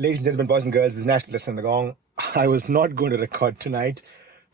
Ladies and gentlemen, boys and girls, this is National Dress and the Gong. I was not going to record tonight,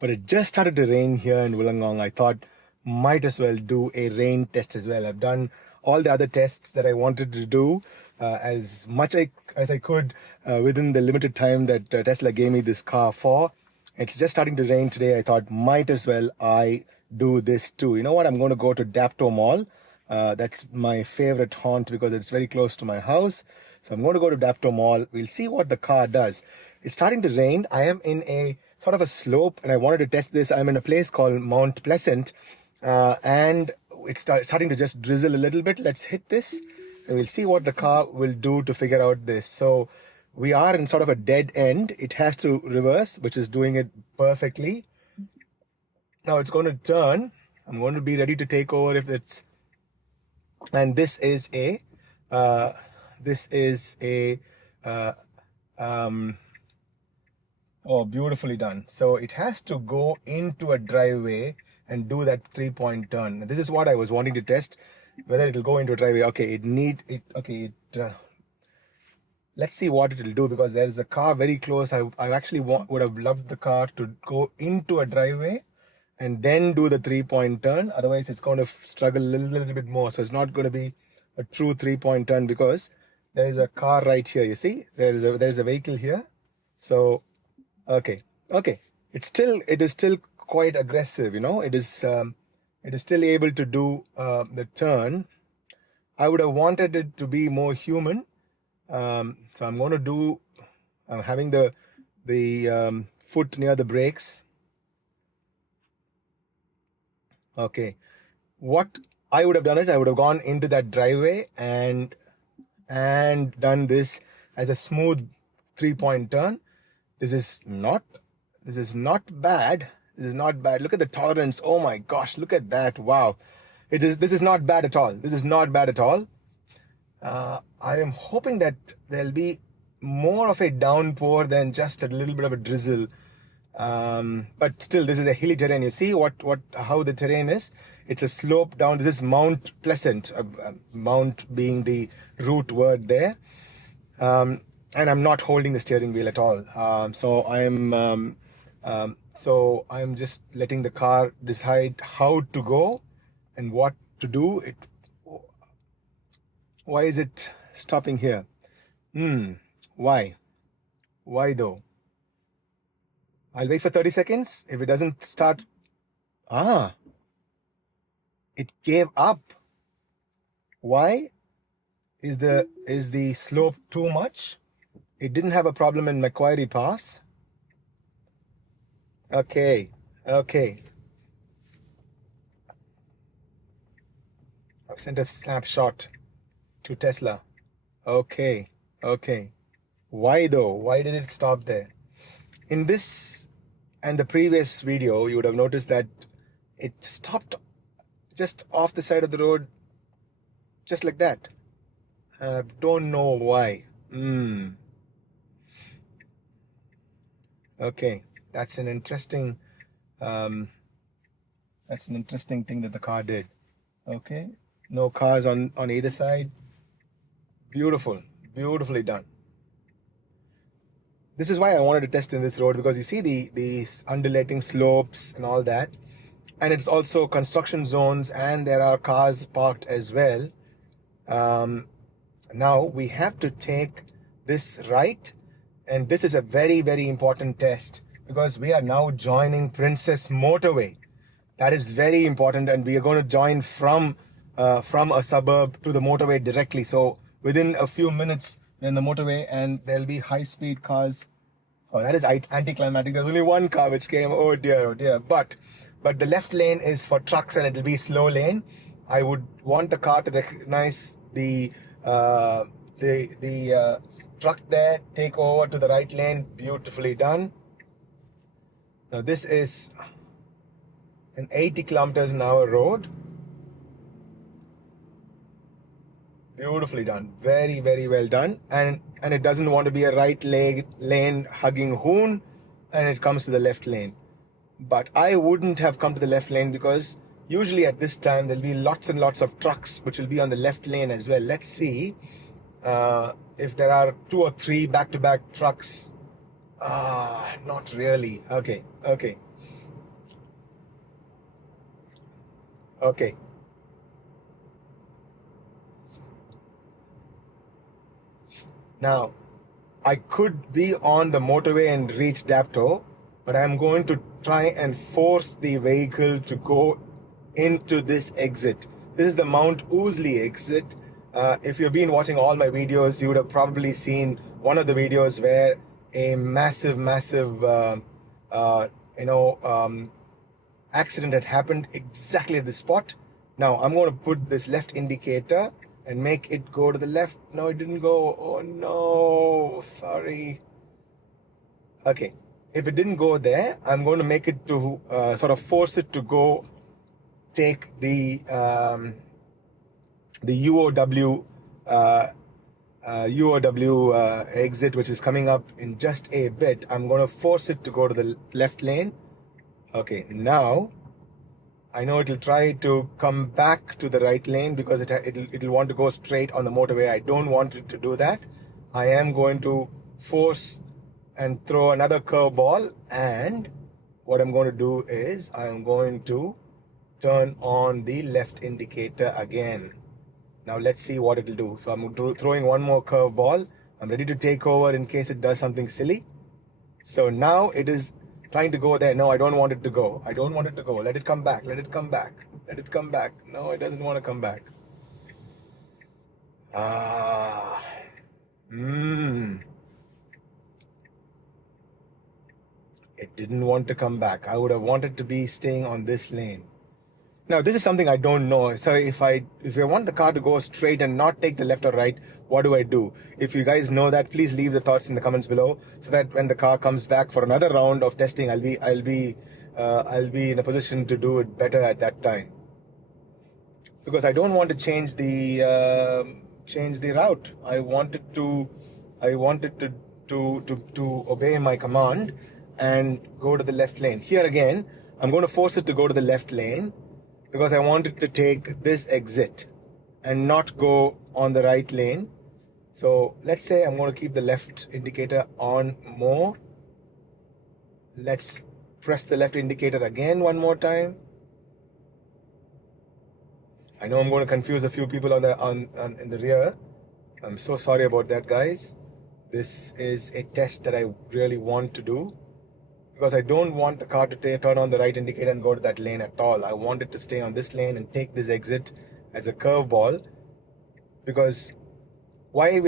but it just started to rain here in Wollongong. I thought might as well do a rain test as well. I've done all the other tests that I wanted to do as much as I could within the limited time that Tesla gave me this car for. It's just starting to rain today. I thought might as well I do this too. You know what? I'm going to go to Dapto Mall. That's my favorite haunt because it's very close to my house. So I'm going to go to Dapto Mall. We'll see what the car does. It's starting to rain. I am in a sort of a slope and I wanted to test this. I'm in a place called Mount Pleasant and it's starting to just drizzle a little bit. Let's hit this and we'll see what the car will do to figure out this. So we are in sort of a dead end. It has to reverse, which is doing it perfectly. Now it's going to turn. I'm going to be ready to take over if it's... And this is a oh, beautifully done. So it has to go into a driveway and do that 3-point turn. This is what I was wanting to test, whether it'll go into a driveway. Okay, let's see what it will do, because there's a car very close. I actually would have loved the car to go into a driveway and then do the 3-point turn. Otherwise, it's going to struggle a little bit more. So it's not going to be a true 3-point turn because there is a car right here. You see, there is a vehicle here. So, okay. It is still quite aggressive. You know, it is still able to do the turn. I would have wanted it to be more human. So I'm going to do. I'm having the foot near the brakes. Okay, what I would have done I would have gone into that driveway and done this as a smooth 3-point turn. This is not bad. This is not bad. Look at the tolerance. Oh my gosh, look at that. Wow. This is not bad at all. This is not bad at all. I am hoping that there'll be more of a downpour than just a little bit of a drizzle. But still, this is a hilly terrain. You see how the terrain is. It's a slope down. This is Mount Pleasant, Mount being the root word there. And I'm not holding the steering wheel at all. So I'm just letting the car decide how to go and what to do. Why is it stopping here? Why though? I'll wait for 30 seconds. If it doesn't start, it gave up. Why? Is the slope too much? It didn't have a problem in Macquarie Pass. Okay. I've sent a snapshot to Tesla. Okay. Why though? Why did it stop there? In this and the previous video, you would have noticed that it stopped just off the side of the road, just like that. Don't know why. Okay, that's an interesting thing that the car did. Okay, no cars on either side. Beautifully done. This is why I wanted to test in this road, because you see the undulating slopes and all that. And it's also construction zones and there are cars parked as well. Now we have to take this right. And this is a very, very important test because we are now joining Princess Motorway. That is very important. And we are going to join from a suburb to the motorway directly. So within a few minutes, in the motorway, and there'll be high-speed cars. Oh, that is anticlimactic. There's only one car which came. Oh dear. But the left lane is for trucks, and it'll be slow lane. I would want the car to recognize the truck there. Take over to the right lane. Beautifully done. Now this is an 80 kilometers an hour road. Beautifully done. Very, very well done. And it doesn't want to be a right lane hugging hoon, and it comes to the left lane. But I wouldn't have come to the left lane because usually at this time there'll be lots and lots of trucks which will be on the left lane as well. Let's see. If there are 2 or 3 back-to-back trucks, not really. Okay. Now, I could be on the motorway and reach Dapto, but I'm going to try and force the vehicle to go into this exit. This is the Mount Ousley exit. If you've been watching all my videos, you would have probably seen one of the videos where a massive accident had happened exactly at this spot. Now I'm going to put this left indicator and make it go to the left. No, it didn't go. Oh no, sorry. Okay, if it didn't go there, I'm going to make it to sort of force it to go take the UOW exit, which is coming up in just a bit. I'm going to force it to go to the left lane. Okay, now I know it'll try to come back to the right lane because it'll want to go straight on the motorway. I don't want it to do that. I am going to force and throw another curveball, and what I'm going to do is I'm going to turn on the left indicator again. Now let's see what it'll do. So I'm throwing one more curveball. I'm ready to take over in case it does something silly. So now it is trying to go there. No, I don't want it to go. I don't want it to go. Let it come back. Let it come back. Let it come back. No, it doesn't want to come back. It didn't want to come back. I would have wanted to be staying on this lane. Now, this is something I don't know. So if I want the car to go straight and not take the left or right, what do I do? If you guys know that, please leave the thoughts in the comments below, so that when the car comes back for another round of testing, I'll be in a position to do it better at that time. Because I don't want to change the route. I wanted to obey my command and go to the left lane. Here again, I'm going to force it to go to the left lane, because I wanted to take this exit and not go on the right lane. So let's say I'm going to keep the left indicator on more. Let's press the left indicator again one more time. I know I'm going to confuse a few people in the rear. I'm so sorry about that, guys. This is a test that I really want to do, because I don't want the car to turn on the right indicator and go to that lane at all. I want it to stay on this lane and take this exit as a curveball. Because why I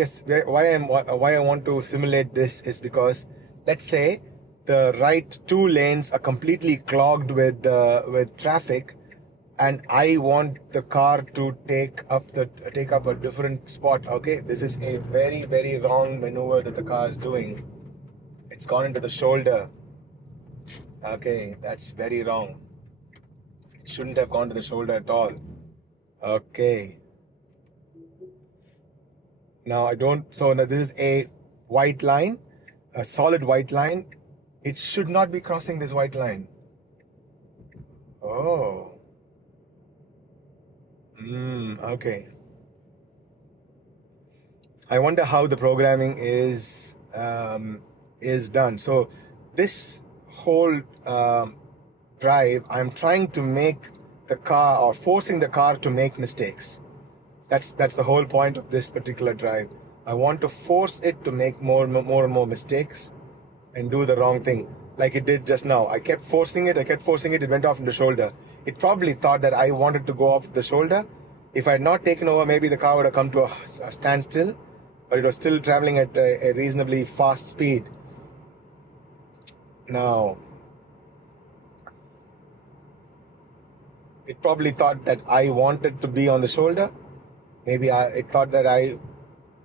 want to simulate this is because, let's say the right 2 lanes are completely clogged with traffic, and I want the car to take up a different spot. Okay, this is a very, very wrong maneuver that the car is doing. It's gone into the shoulder. Okay, that's very wrong. It shouldn't have gone to the shoulder at all. Okay. Now now this is a white line, a solid white line. It should not be crossing this white line. Oh. Okay. I wonder how the programming is done. So this whole drive, I'm trying to make the car, or forcing the car to make mistakes. That's the whole point of this particular drive. I want to force it to make more and more mistakes and do the wrong thing, like it did just now. I kept forcing it, it went off in the shoulder. It probably thought that I wanted to go off the shoulder. If I had not taken over, maybe the car would have come to a standstill, but it was still traveling at a reasonably fast speed. Now, it probably thought that I wanted to be on the shoulder. Maybe it thought that I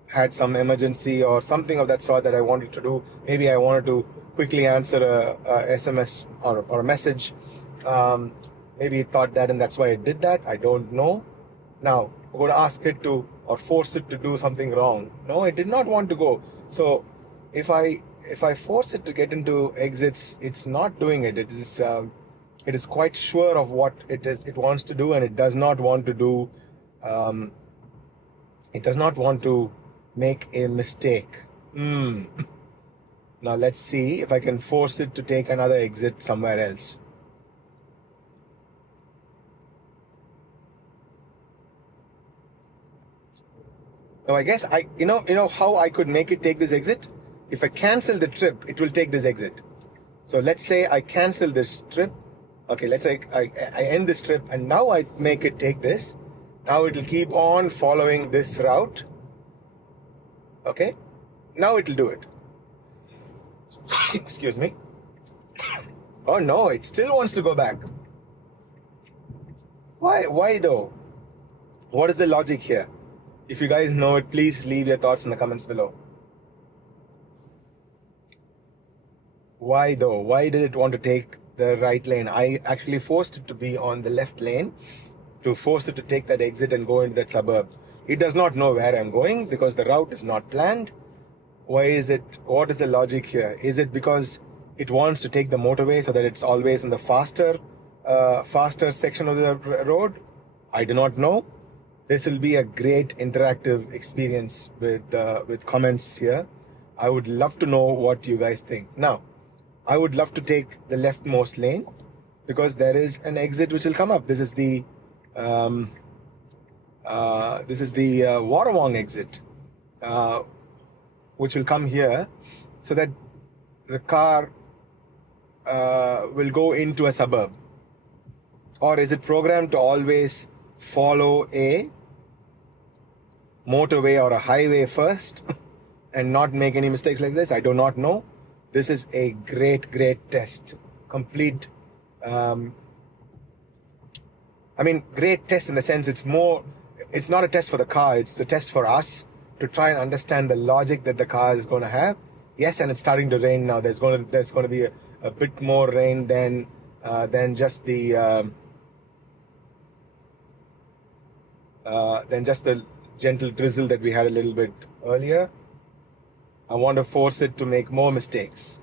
had some emergency or something of that sort that I wanted to do. Maybe I wanted to quickly answer a SMS or a message. Maybe it thought that, and that's why it did that. I don't know. Now, we're going to ask it to, or force it to do something wrong. No, it did not want to go. So if I force it to get into exits, it's not doing it. It is quite sure of what it wants to do, and it does not want to do. It does not want to make a mistake. Now let's see if I can force it to take another exit somewhere else. Now I guess you know how I could make it take this exit? If I cancel the trip, it will take this exit. So let's say I cancel this trip. Okay, let's say I end this trip and now I make it take this. Now it will keep on following this route. Okay, now it will do it. Excuse me. Oh no, it still wants to go back. Why though? What is the logic here? If you guys know it, please leave your thoughts in the comments below. Why though? Why did it want to take the right lane? I actually forced it to be on the left lane to force it to take that exit and go into that suburb. It does not know where I'm going because the route is not planned. Why is it? What is the logic here? Is it because it wants to take the motorway so that it's always in the faster section of the road? I do not know. This will be a great interactive experience with comments here. I would love to know what you guys think. Now, I would love to take the leftmost lane because there is an exit which will come up. This is the Warrawong exit, which will come here, so that the car will go into a suburb. Or is it programmed to always follow a motorway or a highway first and not make any mistakes like this? I do not know. This is a great test. Complete, great test in the sense it's not a test for the car, it's a test for us to try and understand the logic that the car is going to have. Yes, and it's starting to rain now. There's going to be a bit more rain than just the gentle drizzle that we had a little bit earlier. I want to force it to make more mistakes.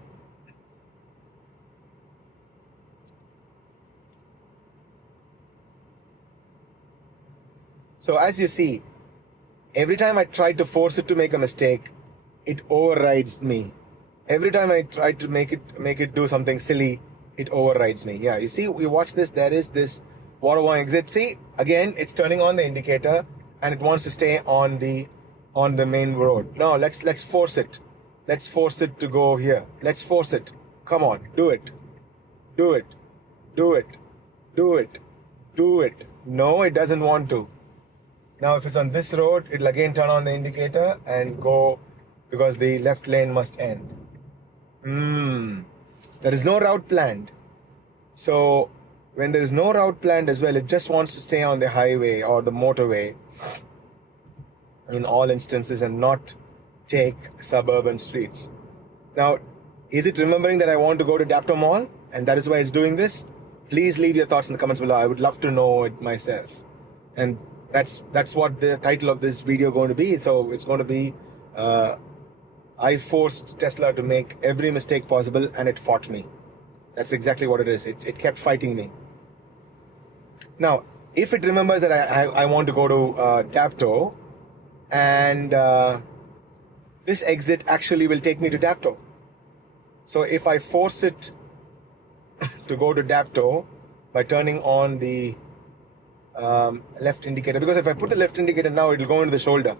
So as you see, every time I try to force it to make a mistake, it overrides me. Every time I try to make it do something silly, it overrides me. Yeah, you see, we watch this. There is this Warrawong exit. See, again, it's turning on the indicator and it wants to stay on the main road. No, let's force it. Let's force it to go here. Let's force it. Come on, do it. Do it. Do it. Do it. Do it. No, it doesn't want to. Now, if it's on this road, it'll again turn on the indicator and go because the left lane must end. There is no route planned. So when there is no route planned as well, it just wants to stay on the highway or the motorway in all instances and not take suburban streets. Now, is it remembering that I want to go to Dapto Mall and that is why it's doing this? Please leave your thoughts in the comments below. I would love to know it myself. And that's what the title of this video going to be. So it's going to be I forced Tesla to make every mistake possible and it fought me. That's exactly what it is. It kept fighting me. Now, if it remembers that I want to go to Dapto and this exit actually will take me to Dapto. So if I force it to go to Dapto by turning on the left indicator, because if I put the left indicator now, it'll go into the shoulder.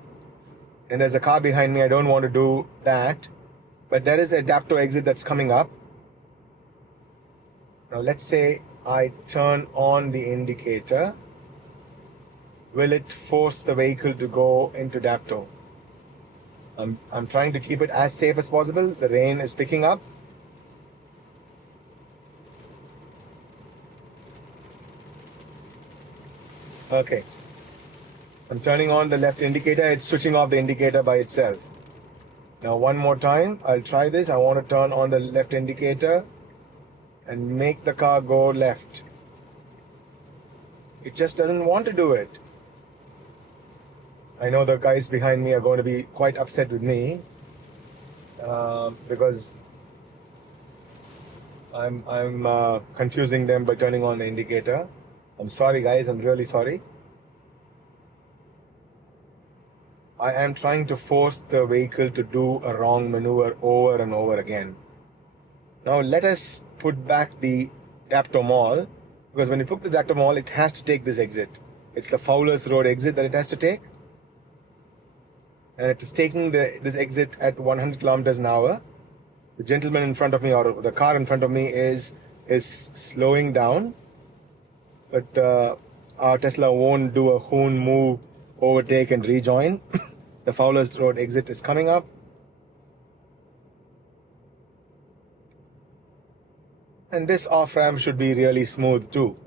And there's a car behind me. I don't want to do that. But there is a Dapto exit that's coming up. Now let's say I turn on the indicator. Will it force the vehicle to go into Dapto? I'm trying to keep it as safe as possible. The rain is picking up. Okay. I'm turning on the left indicator. It's switching off the indicator by itself. Now one more time, I'll try this. I want to turn on the left indicator and make the car go left. It just doesn't want to do it. I know the guys behind me are going to be quite upset with me because I'm confusing them by turning on the indicator. I'm sorry guys, I'm really sorry. I am trying to force the vehicle to do a wrong maneuver over and over again. Now let us put back the Daptomol, because when you put the Daptomol, it has to take this exit. It's the Fowler's Road exit that it has to take. And it is taking this exit at 100 kilometers an hour. The gentleman in front of me, or the car in front of me, is slowing down. But our Tesla won't do a horn move, overtake and rejoin. The Fowler's Road exit is coming up. And this off-ramp should be really smooth too.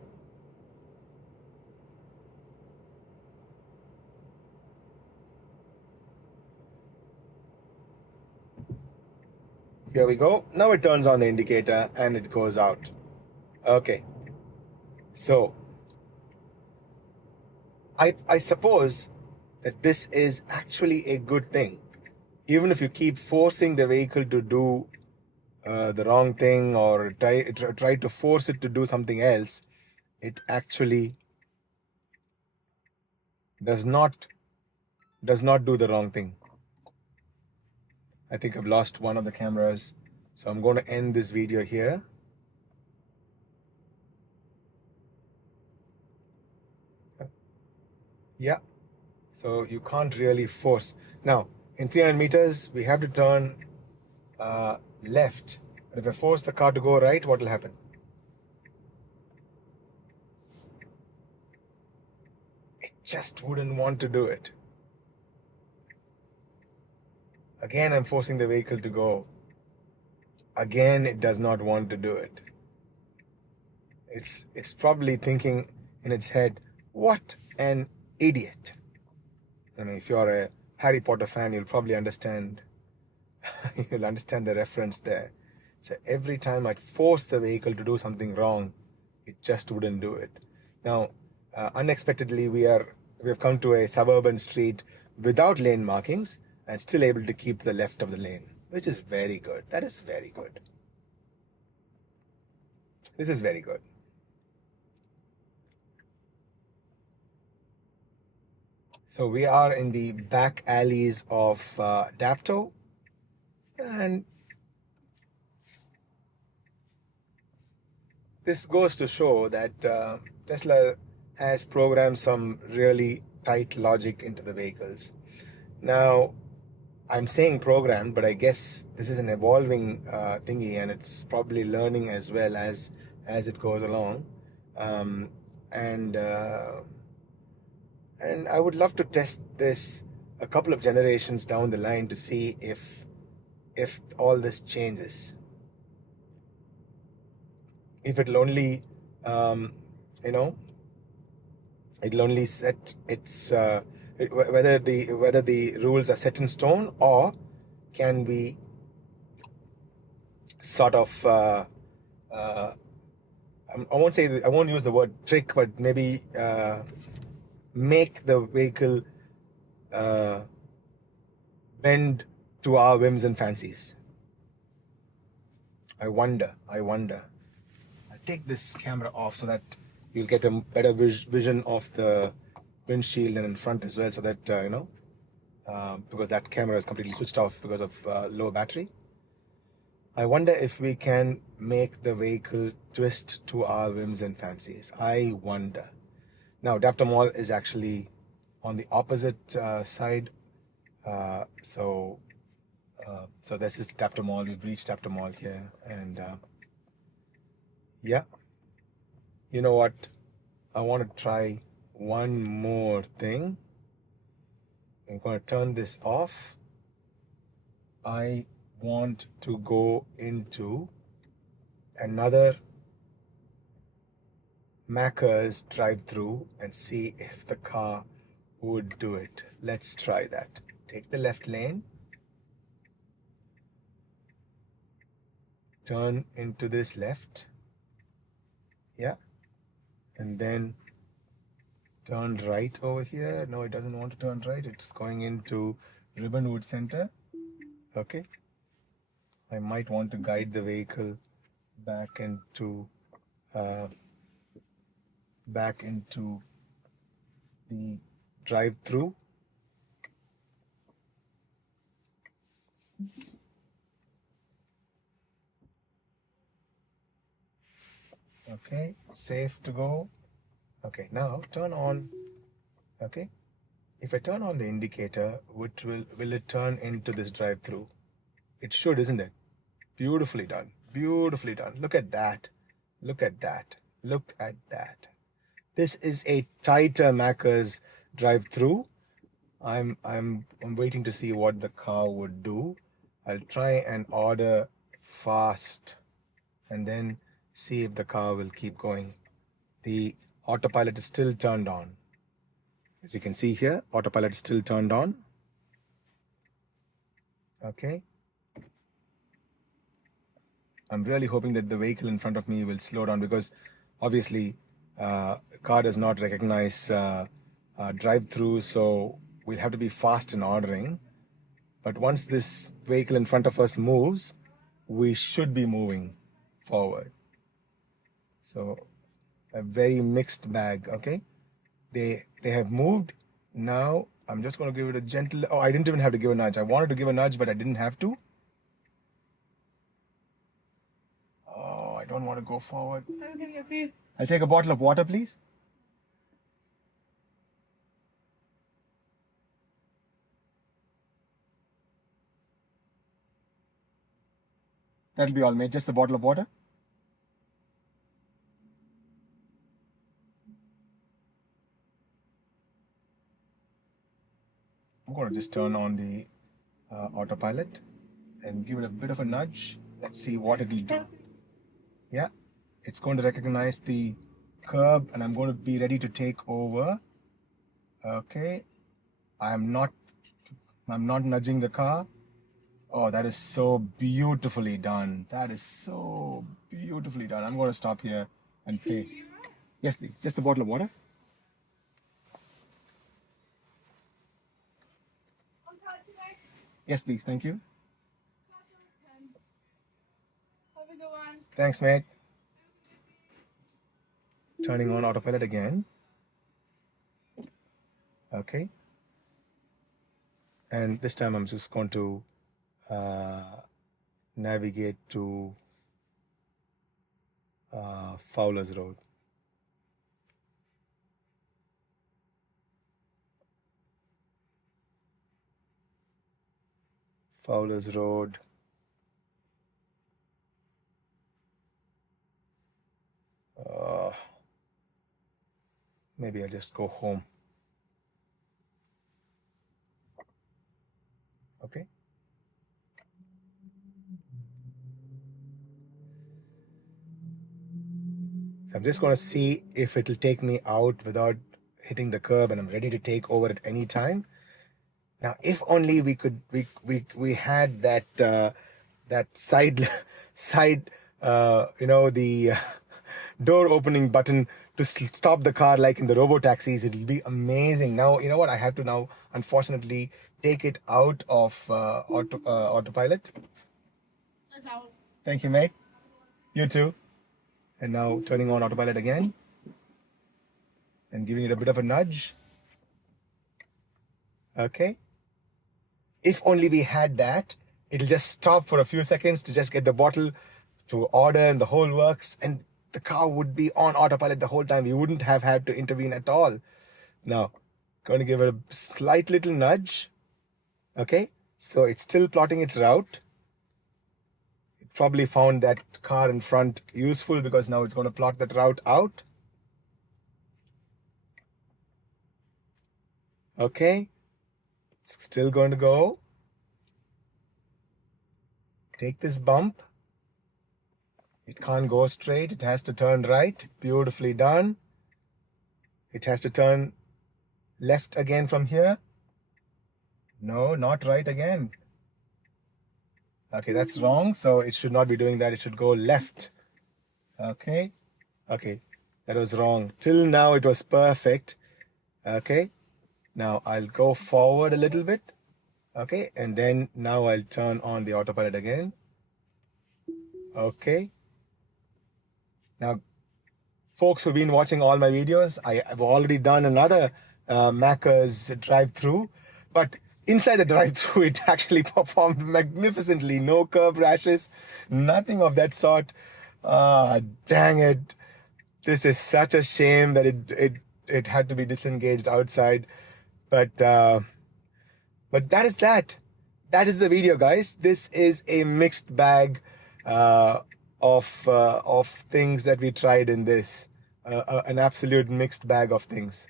Here we go. Now it turns on the indicator and it goes out. Okay. So, I suppose that this is actually a good thing. Even if you keep forcing the vehicle to do the wrong thing, or try to force it to do something else, it actually does not do the wrong thing. I think I've lost one of the cameras, so I'm going to end this video here. Yeah, so you can't really force. Now, in 300 meters, we have to turn left. But if I force the car to go right, what will happen? It just wouldn't want to do it. Again, I'm forcing the vehicle to go. Again, it does not want to do it. It's probably thinking in its head, what an idiot. I mean, if you're a Harry Potter fan, you'll probably understand. You'll understand the reference there. So every time I'd force the vehicle to do something wrong, it just wouldn't do it. Now, unexpectedly, we have come to a suburban street without lane markings and still able to keep the left of the lane, which is very good. That is very good. This is very good. So we are in the back alleys of Dapto, and this goes to show that Tesla has programmed some really tight logic into the vehicles. Now, I'm saying programmed, but I guess this is an evolving thingy, and it's probably learning as well as it goes along. And I would love to test this a couple of generations down the line to see if all this changes. If it'll only, it'll only set its whether the rules are set in stone, or can we sort of I won't use the word trick, but maybe make the vehicle bend to our whims and fancies. I wonder. I'll take this camera off so that you'll get a better vision of the windshield and in front as well, so that because that camera is completely switched off because of low battery. I wonder if we can make the vehicle twist to our whims and fancies. I wonder. Now, Daptomol is actually on the opposite side. So this is Daptomol. We've reached Daptomol here, and yeah. You know what? I want to try one more thing. I'm going to turn this off. I want to go into another Maccas drive-thru and see if the car would do it. Let's try that. Take the left lane. Turn into this left. Yeah. And then turn right over here. No, it doesn't want to turn right. It's going into Ribbonwood Center. Okay. I might want to guide the vehicle back into the drive-thru. Okay, safe to go. Okay, now turn on. Okay, if I turn on the indicator, which will it turn into this drive-through? It should, isn't it? Beautifully done. Beautifully done. Look at that. Look at that. Look at that. This is a tighter Maccas drive-through. I'm waiting to see what the car would do. I'll try and order fast and then see if the car will keep going. The autopilot is still turned on. As you can see here, autopilot is still turned on. Okay. I'm really hoping that the vehicle in front of me will slow down, because obviously car does not recognize drive-through, so we'll have to be fast in ordering. But once this vehicle in front of us moves, we should be moving forward. So a very mixed bag. Okay, they have moved. Now I'm just going to give it a gentle. Oh, I didn't even have to give a nudge. I wanted to give a nudge, but I didn't have to. Oh, I don't want to go forward. I'll take a bottle of water, please. That'll be all, mate. Just a bottle of water. I'm going to just turn on the autopilot and give it a bit of a nudge. Let's see what it'll do. Yeah, it's going to recognize the curb, and I'm going to be ready to take over. Okay, I'm not nudging the car. Oh, that is so beautifully done. That is so beautifully done. I'm going to stop here and pay. Yes, please. Just a bottle of water. Yes, please. Thank you. Thanks, mate. Turning on autopilot again. Okay. And this time I'm just going to navigate to Fowler's Road. Fowler's Road. Maybe I'll just go home. Okay. So I'm just going to see if it'll take me out without hitting the curb, and I'm ready to take over at any time. Now, if only we could, we had that that side the door opening button to stop the car like in the robo taxis. It'll be amazing. Now, you know what? I have to now, unfortunately, take it out of autopilot. That's out. Thank you, mate. You too. And now turning on autopilot again and giving it a bit of a nudge. Okay. If only we had that, it'll just stop for a few seconds to just get the bottle to order and the whole works, and the car would be on autopilot the whole time. We wouldn't have had to intervene at all. Now, going to give it a slight little nudge. Okay. So it's still plotting its route. It probably found that car in front useful, because now it's going to plot that route out. Okay. It's still going to go. Take this bump. It can't go straight. It has to turn right. Beautifully done. It has to turn left again from here. No, not right again. Okay, that's wrong. So it should not be doing that. It should go left. Okay. Okay, that was wrong. Till now it was perfect. Okay. Now I'll go forward a little bit. Okay, and then now I'll turn on the autopilot again. Okay. Now, folks who've been watching all my videos, I've already done another Maccas drive-through, but inside the drive-thru, it actually performed magnificently. No curb rashes, nothing of that sort. Dang it. This is such a shame that it had to be disengaged outside. But that is that. That is the video, guys. This is a mixed bag of things that we tried in this. An absolute mixed bag of things.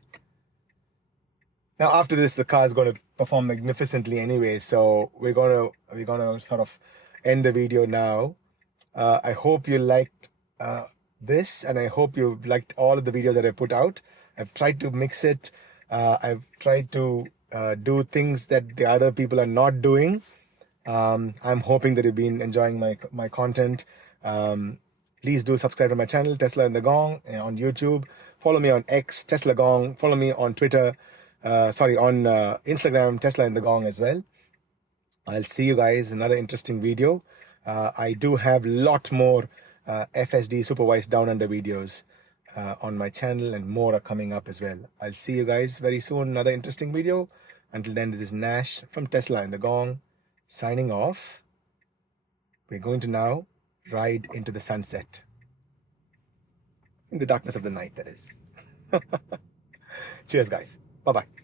Now, after this, the car is going to perform magnificently anyway, so we're gonna sort of end the video now. I hope you liked this, and I hope you liked all of the videos that I put out. I've tried to mix it. I've tried to do things that the other people are not doing. I'm hoping that you've been enjoying my content. Please do subscribe to my channel, Tesla and the Gong, on YouTube. Follow me on X, Tesla Gong. Follow me on Twitter. On Instagram, Tesla and the Gong as well. I'll see you guys in another interesting video. I do have a lot more FSD Supervised Down Under videos on my channel, and more are coming up as well. I'll see you guys very soon, another interesting video. Until then, this is Nash from Tesla and the Gong, signing off. We're going to now ride into the sunset. In the darkness of the night, that is. Cheers, guys. Bye-bye.